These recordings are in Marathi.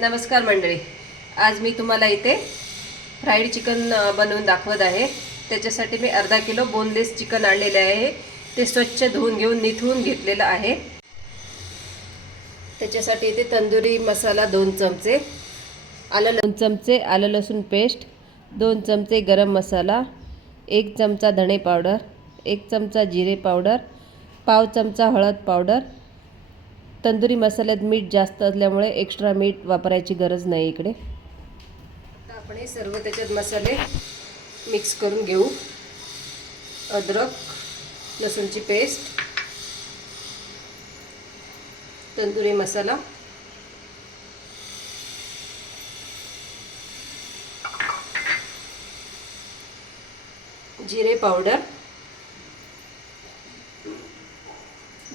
नमस्कार मंडळी, आज मी तुम्हाला इथे फ्राईड चिकन बनवून दाखवत आहे। त्याच्यासाठी मी अर्धा किलो बोनलेस चिकन आणलेले आहे। ते स्वच्छ धुवून घेऊन निथळून घेतलेलं आहे। त्याच्यासाठी इथे तंदुरी मसाला 2 चमचे, 2 चमचे आलं लसूण पेस्ट, 2 चमचे गरम मसाला, 1 चमचा धणे पावडर, 1 चमचा जिरे पावडर, पाव चमचा हळद पावडर। तंदुरी मसाल्यात मीठ जास्त असल्यामुळे एक्स्ट्रा मीठ वापरायची गरज नाही इकडे। आता आपण हे सर्व त्याच्यात मसाले मिक्स करून घेऊ। अद्रक लसूणची पेस्ट, तंदुरी मसाला, जिरे पावडर,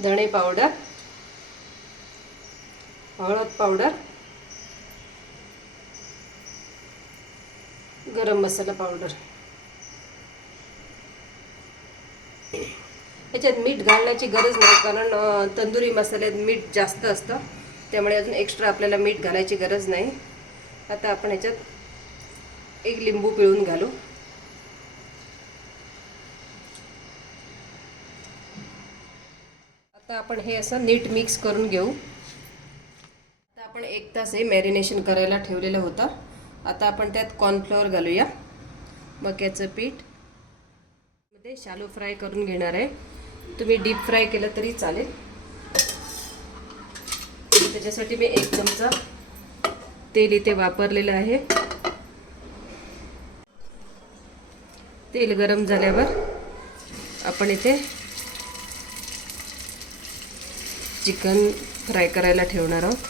धणे पावडर, हळद पावडर, गरम मसाला पावडर। याच्यात मीठ घालण्याची गरज नाही, कारण तंदुरी मसाल्यात मीठ जास्त असतं, त्यामुळे अजून एक्स्ट्रा आपल्याला मीठ घालायची गरज नाही। आता आपण याच्यात 1 लिंबू पिळून घालू। आता आपण हे असं नीट मिक्स करून घेऊ। आता आपण 1 तास हे मॅरिनेशन करायला ठेवलेलं होतं। आता आपण त्यात कॉर्नफ्लोअर घालूया, मक्याचं पीठ। मध्ये शॅलो फ्राय करून घेणार आहे, तुम्ही डीप फ्राय केलं तरी चालेल। त्याच्यासाठी मी 1 चमचा तेल इथे वापरलेलं आहे। तेल गरम झाल्यावर आपण इथे चिकन फ्राय करायला ठेवणार आहोत।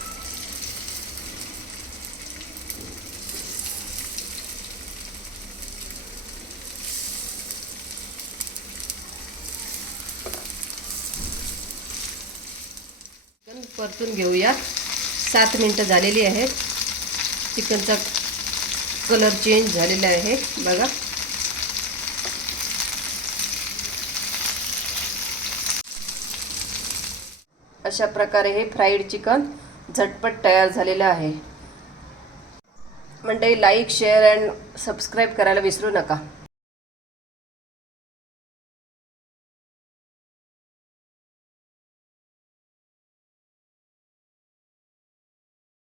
चिकन परतून घेऊया। 7 मिनिटं झालेली आहेत। चिकनचा कलर चेंज झालेला आहे बघा। अशा प्रकारे हे फ्राईड चिकन झटपट तयार झालेलं आहे। मंडळी, लाईक शेअर अँड सबस्क्राईब करायला विसरू नका।